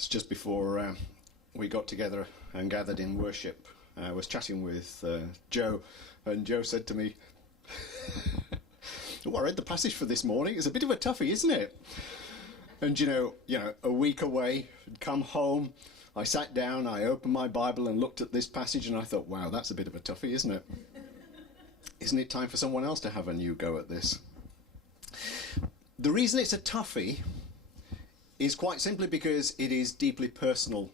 It's just before we got together and gathered in worship. I was chatting with Joe, and Joe said to me, "Oh, I read the passage for this morning. It's a bit of a toughie, isn't it?" And you know, a week away, I'd come home, I sat down, I opened my Bible and looked at this passage, and I thought, wow, that's a bit of a toughie, isn't it? Isn't it time for someone else to have a new go at this? The reason it's a toughie is quite simply because it is deeply personal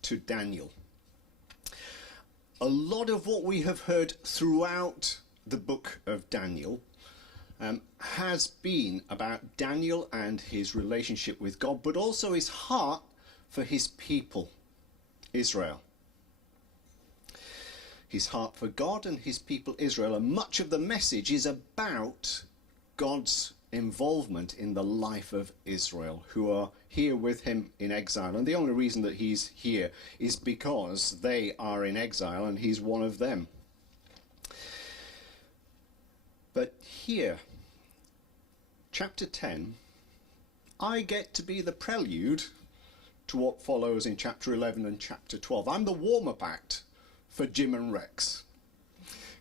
to Daniel. A lot of what we have heard throughout the book of Daniel has been about Daniel and his relationship with God, but also his heart for his people, Israel. His heart for God and his people, Israel. And much of the message is about God's involvement in the life of Israel, who are here with him in exile. And the only reason that he's here is because they are in exile and he's one of them. But here, chapter 10, I get to be the prelude to what follows in chapter 11 and chapter 12. I'm the warm-up act for Jim and Rex,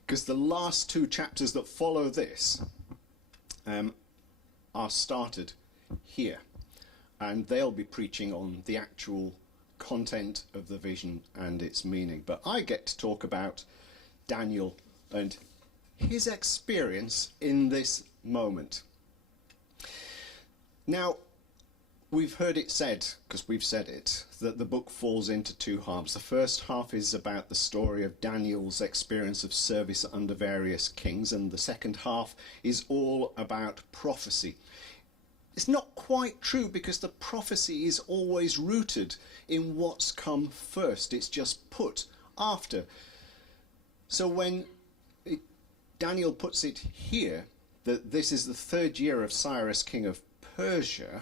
because the last two chapters that follow this are started here, and they'll be preaching on the actual content of the vision and its meaning. But I get to talk about Daniel and his experience in this moment. Now, we've heard it said, because we've said it, that the book falls into two halves. The first half is about the story of Daniel's experience of service under various kings, and the second half is all about prophecy. It's not quite true, because the prophecy is always rooted in what's come first. It's just put after. So when Daniel puts it here, that this is the third year of Cyrus, king of Persia,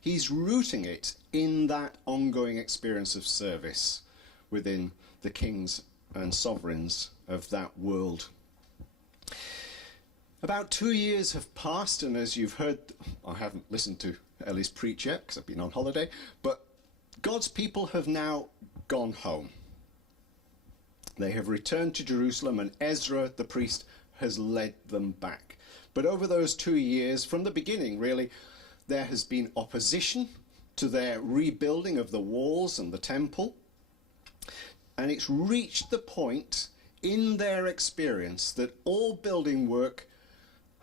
he's rooting it in that ongoing experience of service within the kings and sovereigns of that world. About 2 years have passed, and as you've heard, I haven't listened to Ellie's preach yet because I've been on holiday, but God's people have now gone home. They have returned to Jerusalem, and Ezra the priest has led them back. But over those 2 years, from the beginning really, there has been opposition to their rebuilding of the walls and the temple. And it's reached the point in their experience that all building work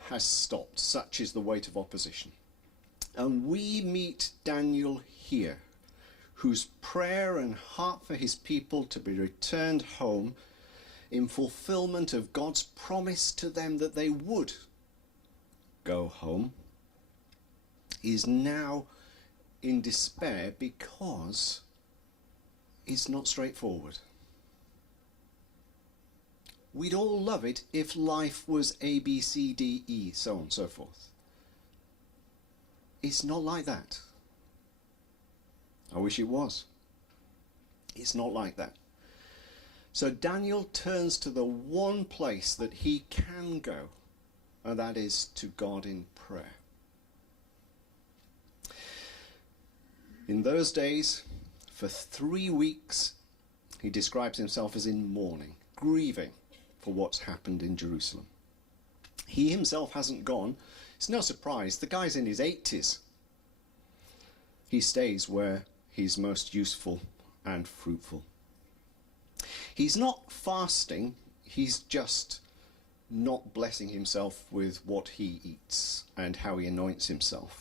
has stopped. Such is the weight of opposition. And we meet Daniel here, whose prayer and heart for his people to be returned home in fulfillment of God's promise to them that they would go home, is now in despair because it's not straightforward. We'd all love it if life was A, B, C, D, E, so on and so forth. It's not like that. I wish it was. It's not like that. So Daniel turns to the one place that he can go, and that is to God in prayer. In those days, for 3 weeks, he describes himself as in mourning, grieving for what's happened in Jerusalem. He himself hasn't gone. It's no surprise. The guy's in his 80s. He stays where he's most useful and fruitful. He's not fasting. He's just not blessing himself with what he eats and how he anoints himself.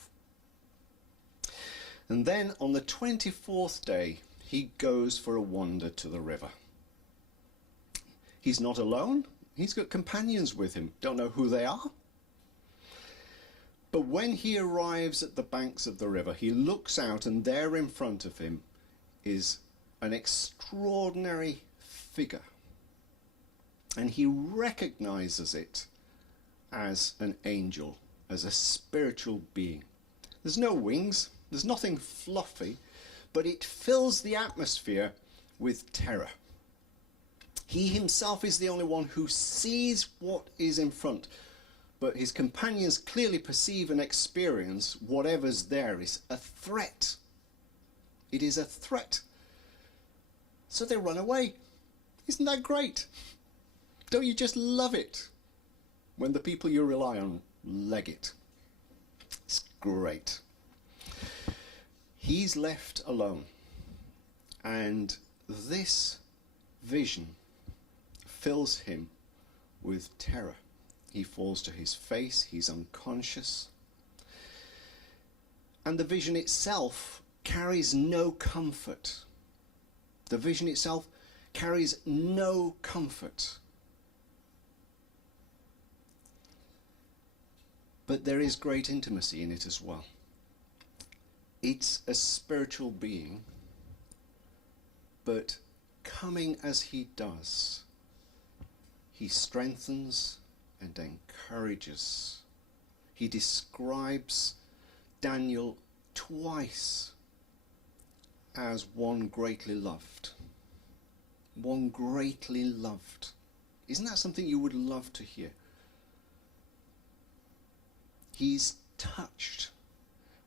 And then on the 24th day, he goes for a wander to the river. He's not alone. He's got companions with him. Don't know who they are. But when he arrives at the banks of the river, he looks out, and there in front of him is an extraordinary figure. And he recognizes it as an angel, as a spiritual being. There's no wings. There's nothing fluffy, but it fills the atmosphere with terror. He himself is the only one who sees what is in front, but his companions clearly perceive and experience whatever's there is a threat. It is a threat. So they run away. Isn't that great? Don't you just love it when the people you rely on leg it? It's great. He's left alone. And this vision fills him with terror. He falls to his face. He's unconscious. And the vision itself carries no comfort. The vision itself carries no comfort. But there is great intimacy in it as well. It's a spiritual being, but coming as he does, he strengthens and encourages. He describes Daniel twice as one greatly loved. One greatly loved. Isn't that something you would love to hear? He's touched.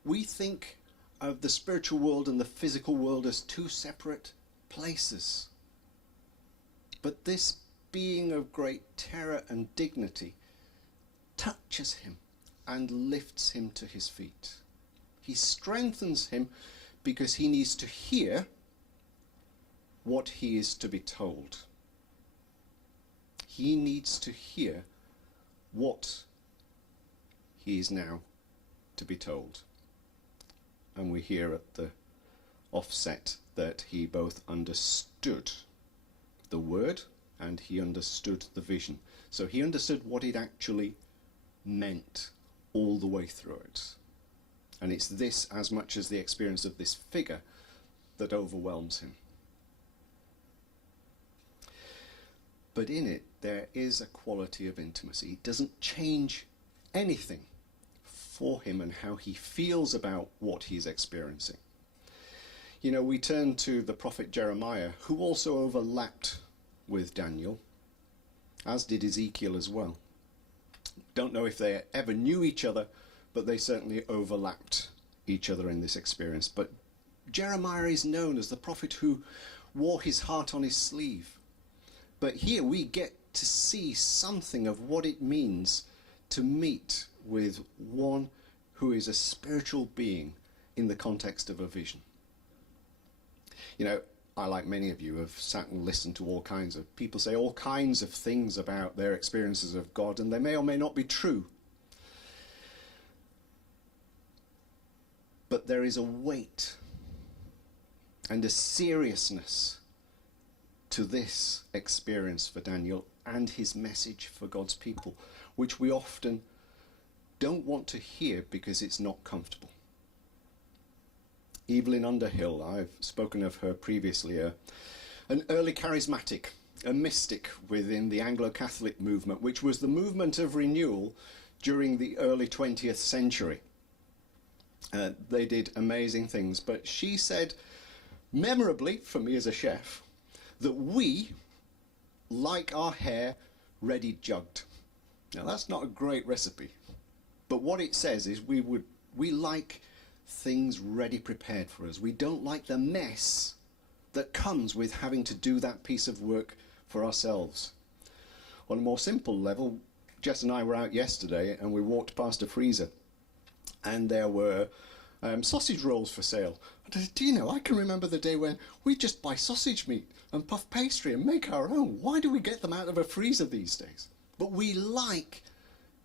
We think of the spiritual world and the physical world as two separate places. But this being of great terror and dignity touches him and lifts him to his feet. He strengthens him because he needs to hear what he is to be told. He needs to hear what he is now to be told. And we hear at the offset that he both understood the word and he understood the vision. So he understood what it actually meant all the way through it. And it's this, as much as the experience of this figure, that overwhelms him. But in it, there is a quality of intimacy. It doesn't change anything for him and how he feels about what he's experiencing. You know, we turn to the prophet Jeremiah, who also overlapped with Daniel, as did Ezekiel as well. Don't know if they ever knew each other, but they certainly overlapped each other in this experience. But Jeremiah is known as the prophet who wore his heart on his sleeve. But here we get to see something of what it means to meet with one who is a spiritual being in the context of a vision. You know, I, like many of you, have sat and listened to all kinds of people say all kinds of things about their experiences of God, and they may or may not be true. But there is a weight and a seriousness to this experience for Daniel and his message for God's people, which we often don't want to hear because it's not comfortable. Evelyn Underhill, I've spoken of her previously, an early charismatic, a mystic within the Anglo-Catholic movement, which was the movement of renewal during the early 20th century. They did amazing things, but she said, memorably for me as a chef, that we like our hair ready jugged. Now that's not a great recipe, but what it says is we like things ready prepared for us. We don't like the mess that comes with having to do that piece of work for ourselves. On a more simple level, Jess and I were out yesterday and we walked past a freezer and there were sausage rolls for sale. Do you know, I can remember the day when we just buy sausage meat and puff pastry and make our own. Why do we get them out of a freezer these days? But we like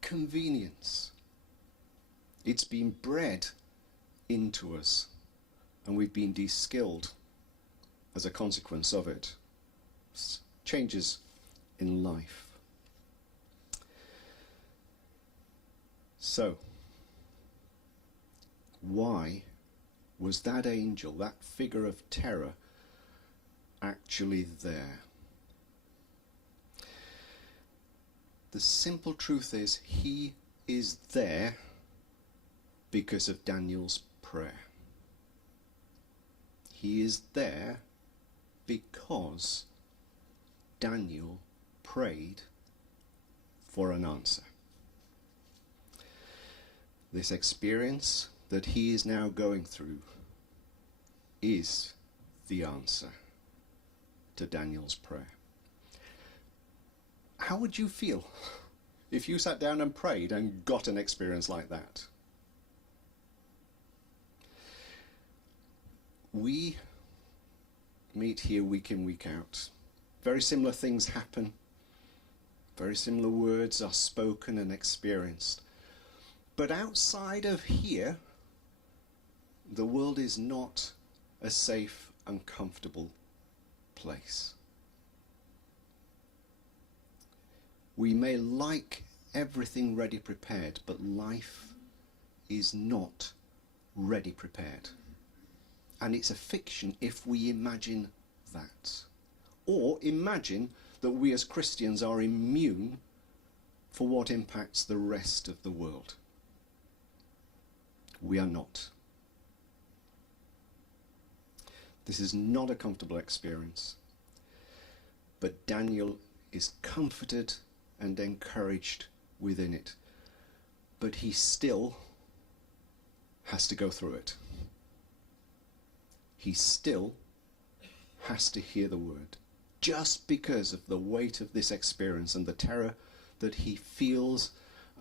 convenience. It's been bred into us and we've been de-skilled as a consequence of it. Changes in life. So, why was that angel, that figure of terror, actually there? The simple truth is, he is there because of Daniel's prayer. He is there because Daniel prayed for an answer. This experience that he is now going through is the answer to Daniel's prayer. How would you feel if you sat down and prayed and got an experience like that? We meet here week in, week out. Very similar things happen. Very similar words are spoken and experienced. But outside of here, the world is not a safe and comfortable place. We may like everything ready prepared, but life is not ready prepared. And it's a fiction if we imagine that. Or imagine that we as Christians are immune for what impacts the rest of the world. We are not. This is not a comfortable experience. But Daniel is comforted and encouraged within it. But he still has to go through it. He still has to hear the word, just because of the weight of this experience and the terror that he feels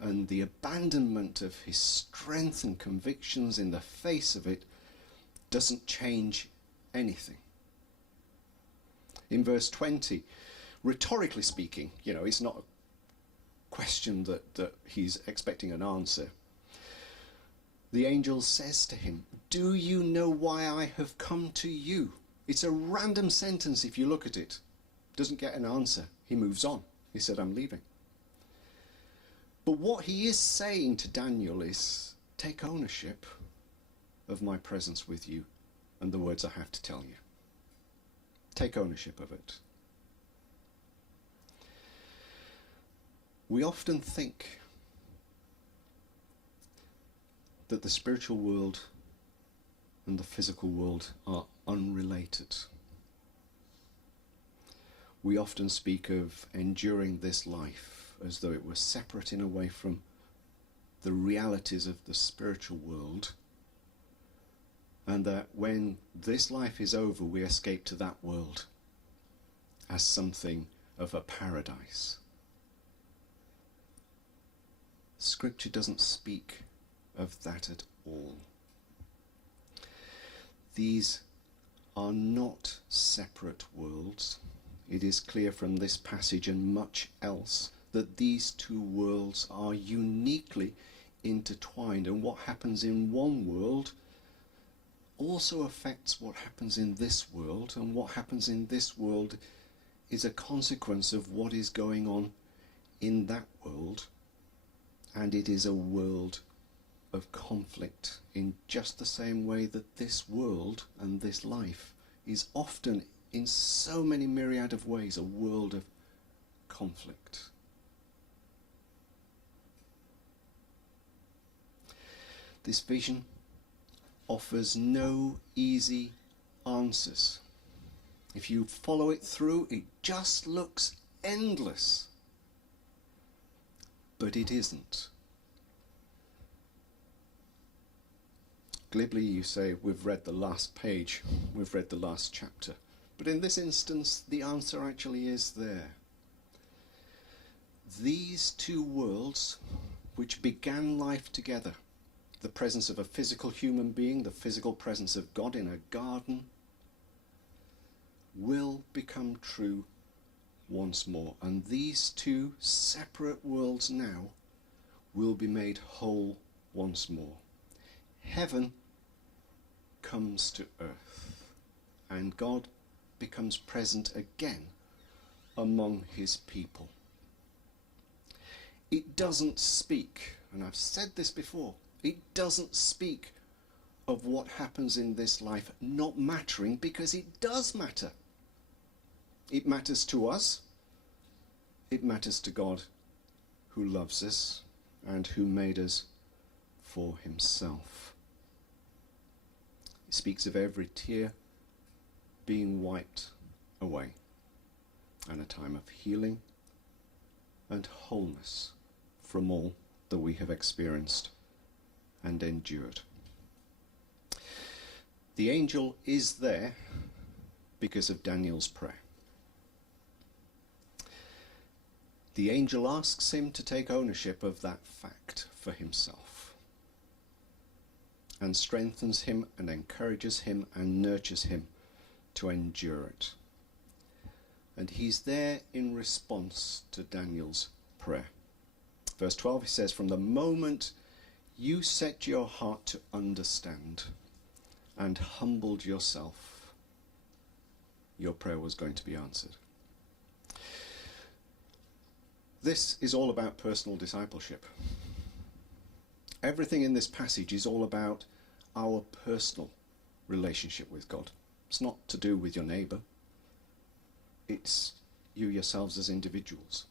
and the abandonment of his strength and convictions in the face of it doesn't change anything. In verse 20, rhetorically speaking, it's not a question that he's expecting an answer. The angel says to him, "Do you know why I have come to you?" It's a random sentence if you look at it. Doesn't get an answer. He moves on. He said, "I'm leaving." But what he is saying to Daniel is, take ownership of my presence with you and the words I have to tell you. Take ownership of it. We often think that the spiritual world and the physical world are unrelated. We often speak of enduring this life as though it were separate in a way from the realities of the spiritual world, and that when this life is over, we escape to that world as something of a paradise. Scripture doesn't speak of that at all. These are not separate worlds. It is clear from this passage and much else that these two worlds are uniquely intertwined, and what happens in one world also affects what happens in this world, and what happens in this world is a consequence of what is going on in that world, and it is a world of conflict in just the same way that this world and this life is often, in so many myriad of ways, a world of conflict. This vision offers no easy answers. If you follow it through, it just looks endless. But it isn't. Glibly you say, we've read the last page, we've read the last chapter. But in this instance, the answer actually is there. These two worlds, which began life together, the presence of a physical human being, the physical presence of God in a garden, will become true once more. And these two separate worlds now will be made whole once more. Heaven comes to earth, and God becomes present again among his people. It doesn't speak, and I've said this before, it doesn't speak of what happens in this life not mattering, because it does matter. It matters to us. It matters to God, who loves us and who made us for himself. It speaks of every tear being wiped away, and a time of healing and wholeness from all that we have experienced and endured. The angel is there because of Daniel's prayer. The angel asks him to take ownership of that fact for himself, and strengthens him and encourages him and nurtures him to endure it. And he's there in response to Daniel's prayer. Verse 12, he says, "From the moment you set your heart to understand and humbled yourself, your prayer was going to be answered." This is all about personal discipleship. Everything in this passage is all about our personal relationship with God. It's not to do with your neighbour. It's you yourselves as individuals.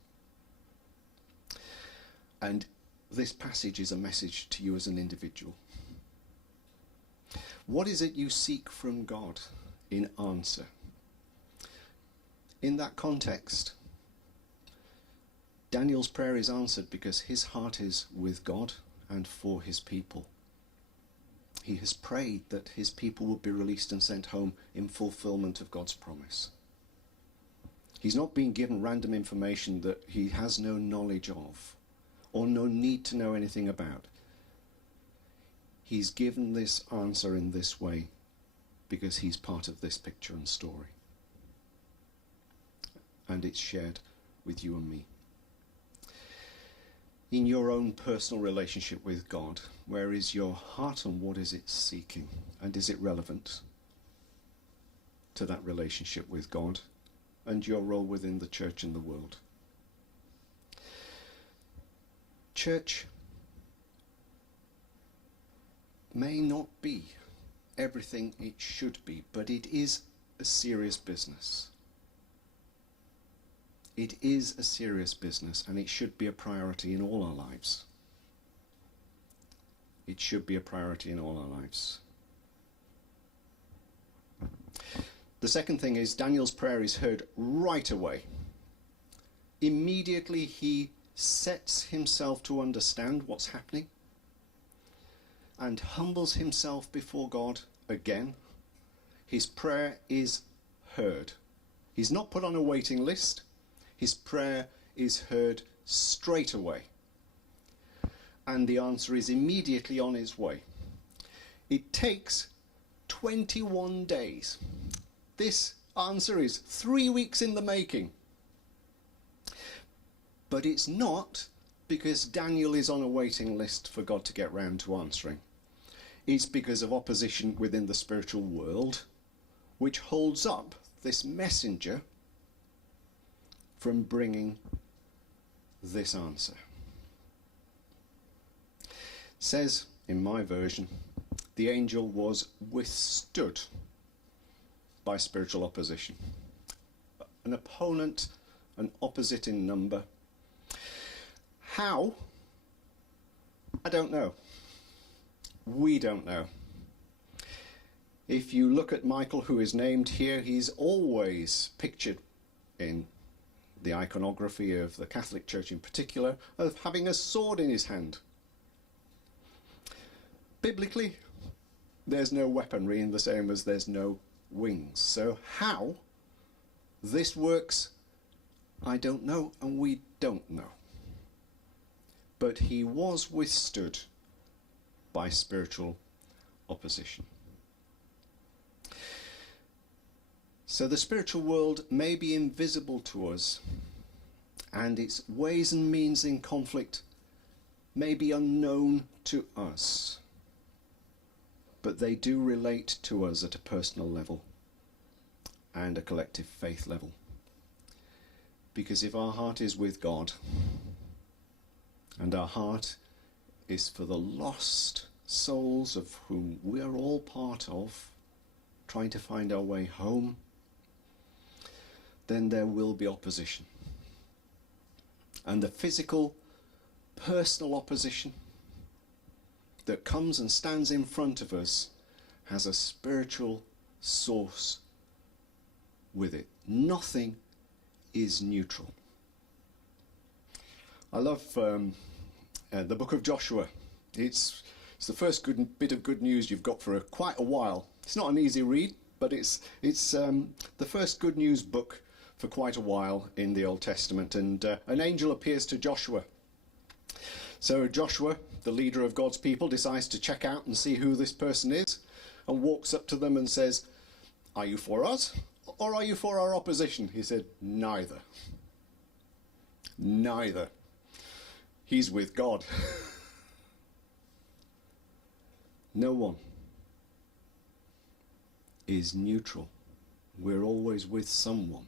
And this passage is a message to you as an individual. What is it you seek from God in answer? In that context, Daniel's prayer is answered because his heart is with God and for his people. He has prayed that his people would be released and sent home in fulfillment of God's promise. He's not being given random information that he has no knowledge of or no need to know anything about. He's given this answer in this way because he's part of this picture and story. And it's shared with you and me. In your own personal relationship with God, where is your heart and what is it seeking? And is it relevant to that relationship with God and your role within the church and the world? Church may not be everything it should be, but it is a serious business. It is a serious business, and it should be a priority in all our lives. It should be a priority in all our lives. The second thing is Daniel's prayer is heard right away. Immediately he sets himself to understand what's happening and humbles himself before God again. His prayer is heard. He's not put on a waiting list. His prayer is heard straight away. And the answer is immediately on its way. It takes 21 days. This answer is 3 weeks in the making. But it's not because Daniel is on a waiting list for God to get round to answering. It's because of opposition within the spiritual world, which holds up this messenger from bringing this answer. It says in my version, the angel was withstood by spiritual opposition. An opponent, an opposite in number. How? I don't know. We don't know. If you look at Michael, who is named here, he's always pictured in the iconography of the Catholic Church in particular, of having a sword in his hand. Biblically, there's no weaponry in the same as there's no wings. So how this works, I don't know, and we don't know. But he was withstood by spiritual opposition. So the spiritual world may be invisible to us, and its ways and means in conflict may be unknown to us, but they do relate to us at a personal level and a collective faith level. Because if our heart is with God, and our heart is for the lost souls of whom we are all part of, trying to find our way home, then there will be opposition. And the physical, personal opposition that comes and stands in front of us has a spiritual source with it. Nothing is neutral. I love the book of Joshua. It's the first bit of good news you've got for quite a while. It's not an easy read, but it's the first good news book for quite a while in the Old Testament, and an angel appears to Joshua. So Joshua, the leader of God's people, decides to check out and see who this person is, and walks up to them and says, "Are you for us, or are you for our opposition?" He said, "Neither. Neither." He's with God. No one is neutral. We're always with someone.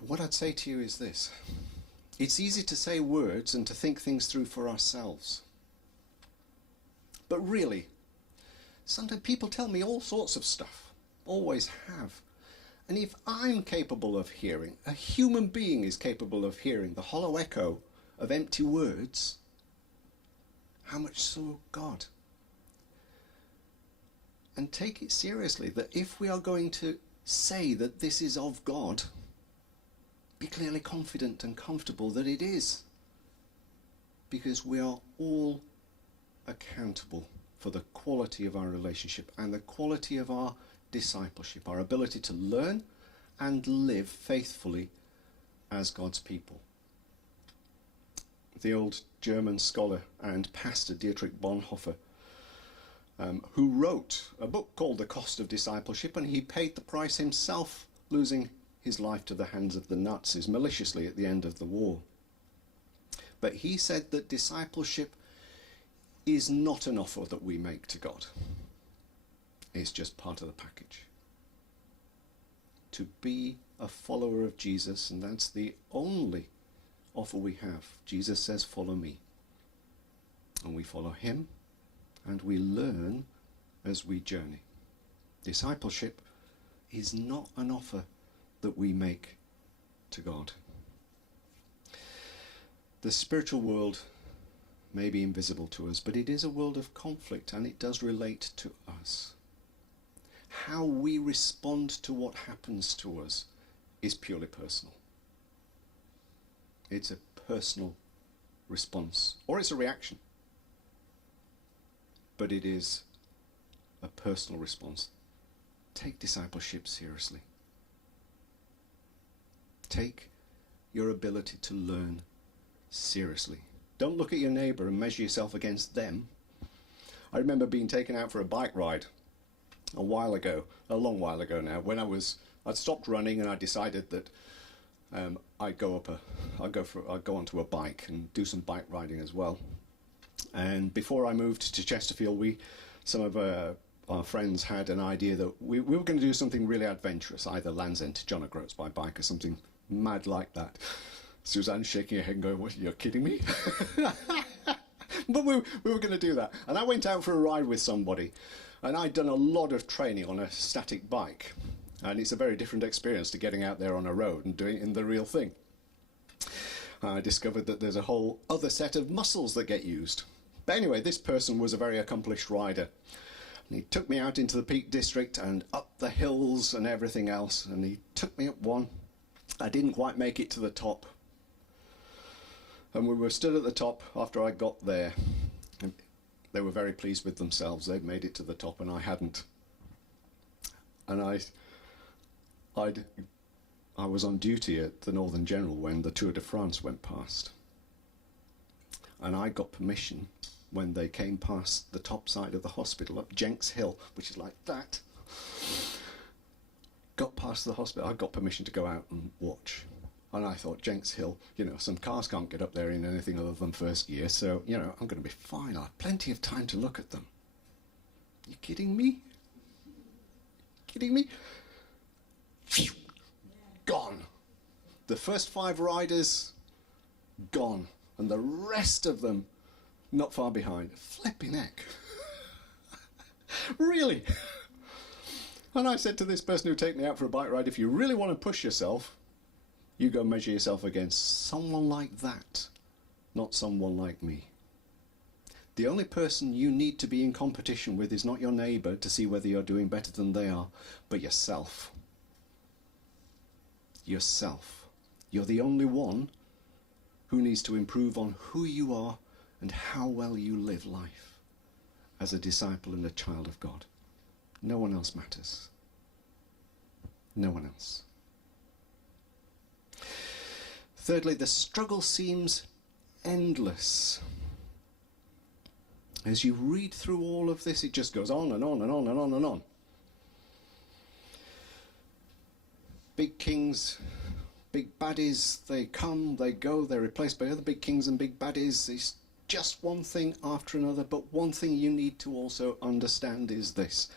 What I'd say to you is this. It's easy to say words and to think things through for ourselves. But really, sometimes people tell me all sorts of stuff. Always have. And if I'm capable of hearing, a human being is capable of hearing the hollow echo of empty words, how much so God? And take it seriously that if we are going to say that this is of God, be clearly confident and comfortable that it is. Because we are all accountable for the quality of our relationship and the quality of our discipleship, our ability to learn and live faithfully as God's people. The old German scholar and pastor Dietrich Bonhoeffer, who wrote a book called The Cost of Discipleship, and he paid the price himself, losing his life to the hands of the Nazis maliciously at the end of the war. But he said that discipleship is not an offer that we make to God. It's just part of the package. To be a follower of Jesus, and that's the only offer we have. Jesus says, "Follow me." And we follow him, and we learn as we journey. Discipleship is not an offer that we make to God. The spiritual world may be invisible to us, but it is a world of conflict, and it does relate to us. How we respond to what happens to us is purely personal. It's a personal response, or it's a reaction. But it is a personal response. Take discipleship seriously. Take your ability to learn seriously. Don't look at your neighbour and measure yourself against them. I remember being taken out for a bike ride a long while ago now, when I'd stopped running and I decided that I'd go onto a bike and do some bike riding as well. And before I moved to Chesterfield, some of our friends had an idea that we were going to do something really adventurous, either Land's End to John O'Groats by bike or something mad like that. Suzanne's shaking her head and going, "What, you're kidding me?" But we were going to do that. And I went out for a ride with somebody, and I'd done a lot of training on a static bike. And it's a very different experience to getting out there on a road and doing it in the real thing. I discovered that there's a whole other set of muscles that get used. But anyway, this person was a very accomplished rider. And he took me out into the Peak District and up the hills and everything else. And he took me up one. I didn't quite make it to the top. And we were stood at the top after I got there. And they were very pleased with themselves. They'd made it to the top and I hadn't. And I was on duty at the Northern General when the Tour de France went past. And I got permission when they came past the top side of the hospital up Jenks Hill, which is like that. Got past the hospital, I got permission to go out and watch. And I thought, Jenks Hill, some cars can't get up there in anything other than first gear, so, I'm going to be fine. I'll have plenty of time to look at them. You kidding me? Kidding me? Phew. Gone. The first 5 riders, gone. And the rest of them, not far behind. Flipping heck. Really? And I said to this person who took me out for a bike ride, if you really want to push yourself, you go measure yourself against someone like that, not someone like me. The only person you need to be in competition with is not your neighbour to see whether you're doing better than they are, but yourself. Yourself. You're the only one who needs to improve on who you are and how well you live life. as a disciple and a child of God. No one else matters. No one else. Thirdly, the struggle seems endless. As you read through all of this, it just goes on and on and on and on and on. Big kings, big baddies, they come, they go, they're replaced by other big kings and big baddies. It's just one thing after another, but one thing you need to also understand is this.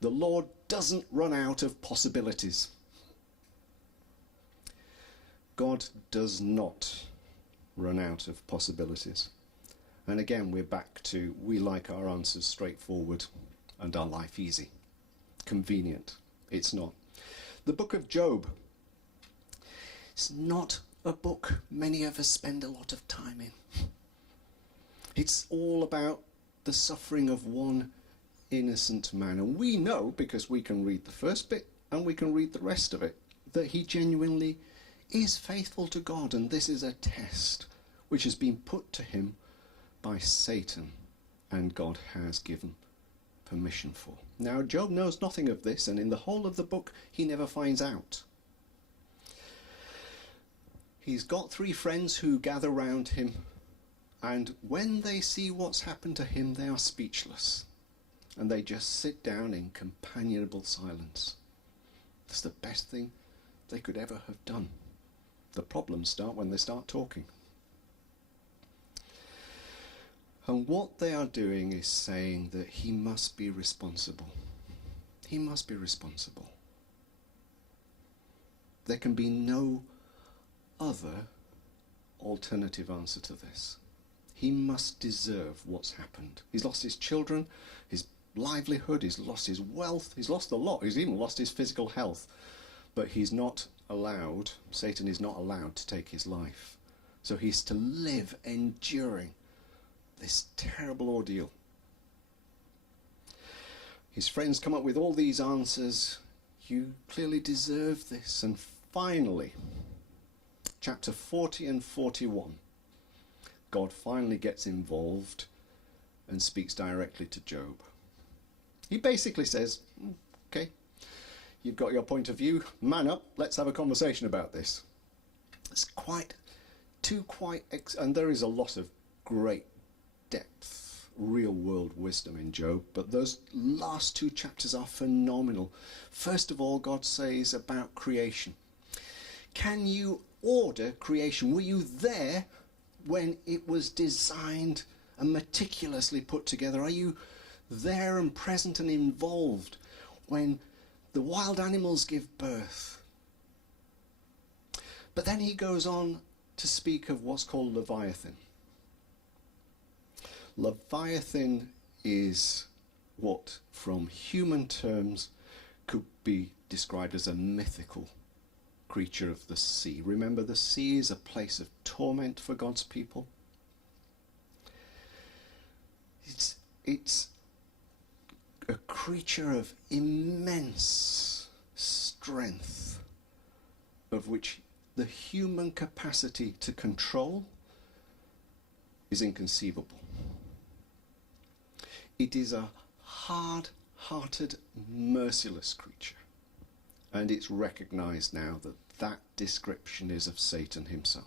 The Lord doesn't run out of possibilities. God does not run out of possibilities. And again, we're back to, we like our answers straightforward and our life easy. Convenient. It's not. The book of Job. It's not a book many of us spend a lot of time in. It's all about the suffering of one innocent man. And we know, because we can read the first bit and we can read the rest of it, that he genuinely is faithful to God. And this is a test which has been put to him by Satan, and God has given permission for. Now, Job knows nothing of this, and in the whole of the book, he never finds out. He's got 3 friends who gather round him, and when they see what's happened to him, they are speechless, and they just sit down in companionable silence. It's the best thing they could ever have done. The problems start when they start talking. And what they are doing is saying that he must be responsible. He must be responsible. There can be no other alternative answer to this. He must deserve what's happened. He's lost his children, his livelihood, he's lost his wealth, he's lost a lot, he's even lost his physical health. But he's not allowed, Satan is not allowed to take his life. So he's to live enduring this terrible ordeal. His friends come up with all these answers. You clearly deserve this. And finally, chapter 40 and 41, God finally gets involved and speaks directly to Job. He basically says, okay, you've got your point of view, man up, let's have a conversation about this. It's and there is a lot of great depth, real world wisdom in Job, but those last 2 chapters are phenomenal. First of all, God says about creation. Can you order creation? Were you there when it was designed and meticulously put together? Are you there and present and involved when the wild animals give birth? But then he goes on to speak of what's called Leviathan. Leviathan is what, from human terms, could be described as a mythical creature of the sea. Remember, the sea is a place of torment for God's people. It's a creature of immense strength, of which the human capacity to control is inconceivable. It is a hard-hearted, merciless creature. And it's recognized now that that description is of Satan himself.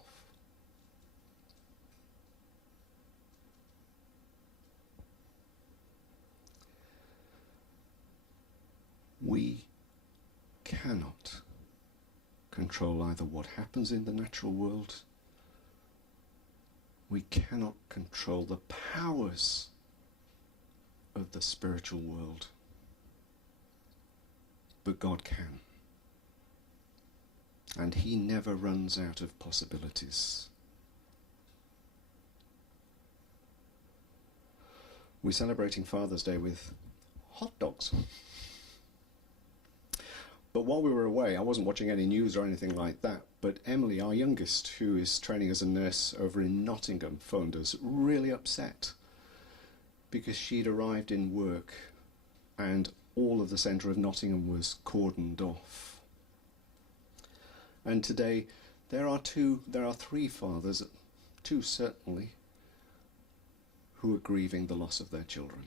We cannot control either what happens in the natural world. We cannot control the powers of the spiritual world. But God can. And he never runs out of possibilities. We're celebrating Father's Day with hot dogs. But while we were away, I wasn't watching any news or anything like that, but Emily, our youngest, who is training as a nurse over in Nottingham, phoned us really upset because she'd arrived in work and all of the centre of Nottingham was cordoned off. And today there are 3 fathers, 2 certainly, who are grieving the loss of their children.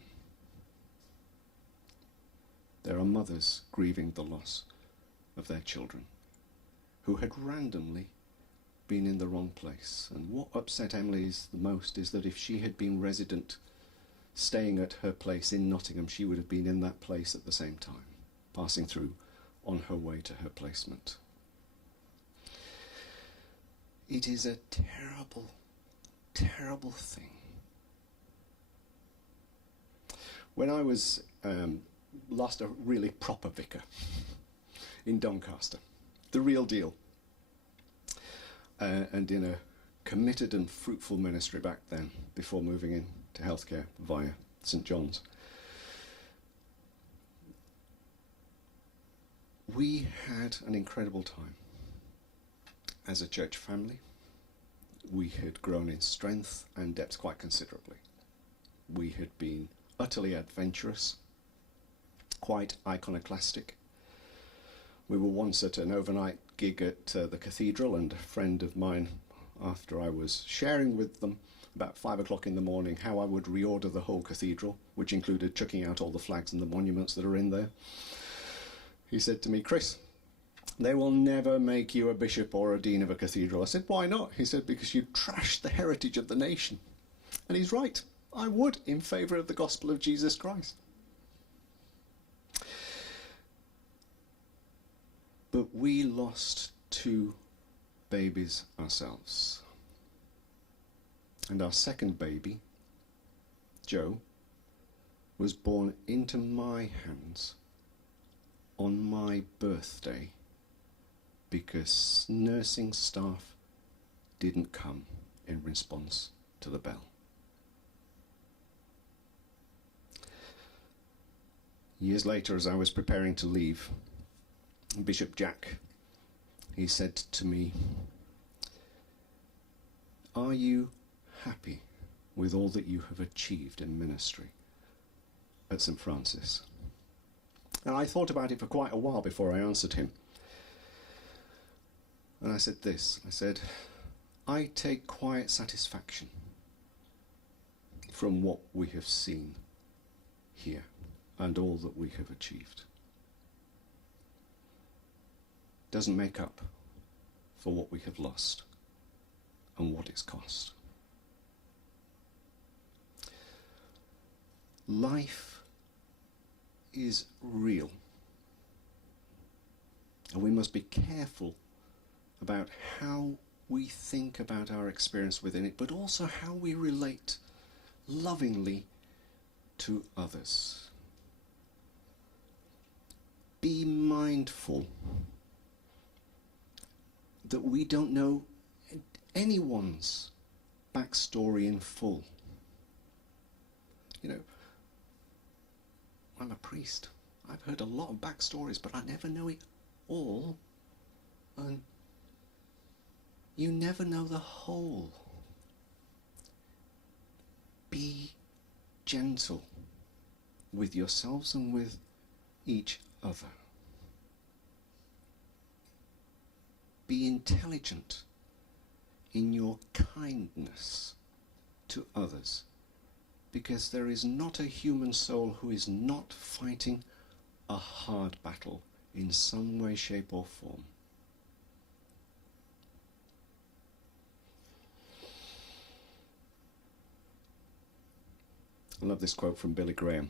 There are mothers grieving the loss of their children who had randomly been in the wrong place. And what upset Emily the most is that if she had been resident staying at her place in Nottingham, she would have been in that place at the same time, passing through on her way to her placement. It is a terrible, terrible thing. When I was last a really proper vicar in Doncaster, the real deal, and in a committed and fruitful ministry back then, before moving into healthcare via St John's, we had an incredible time. As a church family, we had grown in strength and depth quite considerably. We had been utterly adventurous, quite iconoclastic. We were once at an overnight gig at the cathedral, and a friend of mine, after I was sharing with them about 5 o'clock in the morning how I would reorder the whole cathedral, which included chucking out all the flags and the monuments that are in there, he said to me, "Chris, they will never make you a bishop or a dean of a cathedral." I said, "Why not?" He said, "Because you trash the heritage of the nation." And he's right. I would, in favour of the gospel of Jesus Christ. But we lost 2 babies ourselves. And our second baby, Joe, was born into my hands on my birthday because nursing staff didn't come in response to the bell. Years later, as I was preparing to leave, Bishop Jack, he said to me, "Are you happy with all that you have achieved in ministry at St. Francis?" And I thought about it for quite a while before I answered him. And I said this, I said, "I take quiet satisfaction from what we have seen here and all that we have achieved. Doesn't make up for what we have lost and what it's cost." Life is real, and we must be careful about how we think about our experience within it, but also how we relate lovingly to others. Be mindful that we don't know anyone's backstory in full. You know, I'm a priest. I've heard a lot of backstories, but I never know it all. And you never know the whole. Be gentle with yourselves and with each other. Be intelligent in your kindness to others, because there is not a human soul who is not fighting a hard battle in some way, shape or form. I love this quote from Billy Graham.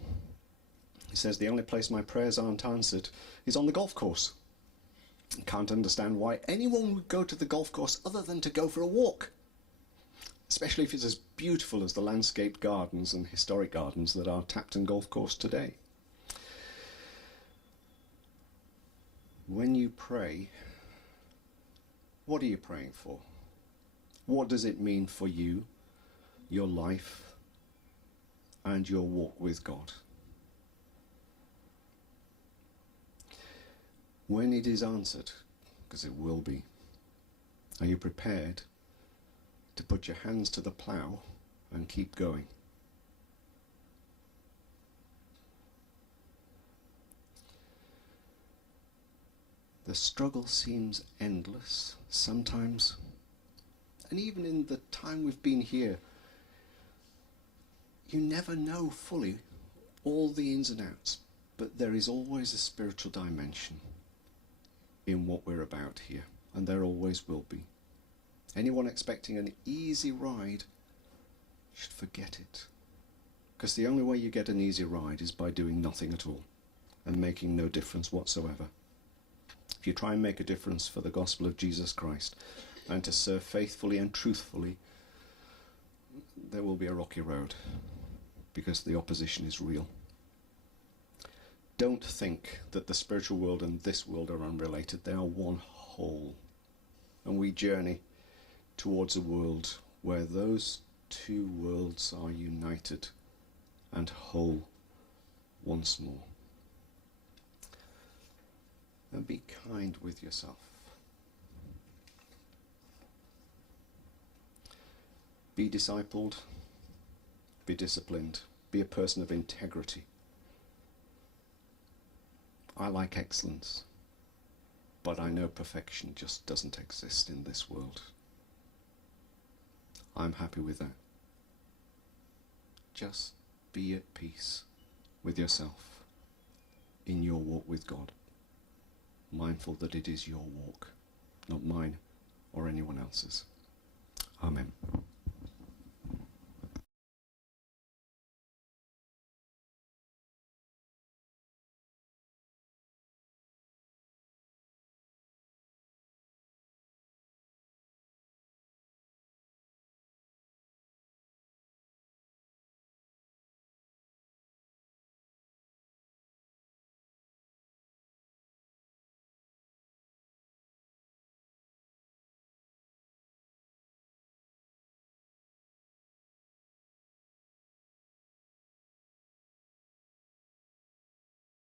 He says, "The only place my prayers aren't answered is on the golf course. I can't understand why anyone would go to the golf course other than to go for a walk, especially if it's as beautiful as the landscaped gardens and historic gardens that are Tapton Golf Course today." When you pray, what are you praying for? What does it mean for you, your life, and your walk with God? When it is answered, because it will be, are you prepared to put your hands to the plough and keep going? The struggle seems endless sometimes, and even in the time we've been here, you never know fully all the ins and outs. But there is always a spiritual dimension in what we're about here, and there always will be. Anyone expecting an easy ride should forget it. Because the only way you get an easy ride is by doing nothing at all and making no difference whatsoever. If you try and make a difference for the gospel of Jesus Christ and to serve faithfully and truthfully, there will be a rocky road because the opposition is real. Don't think that the spiritual world and this world are unrelated. They are one whole. And we journey towards a world where those two worlds are united and whole once more. And be kind with yourself. Be discipled, be disciplined, be a person of integrity. I like excellence, but I know perfection just doesn't exist in this world. I'm happy with that. Just be at peace with yourself in your walk with God, mindful that it is your walk, not mine or anyone else's. Amen.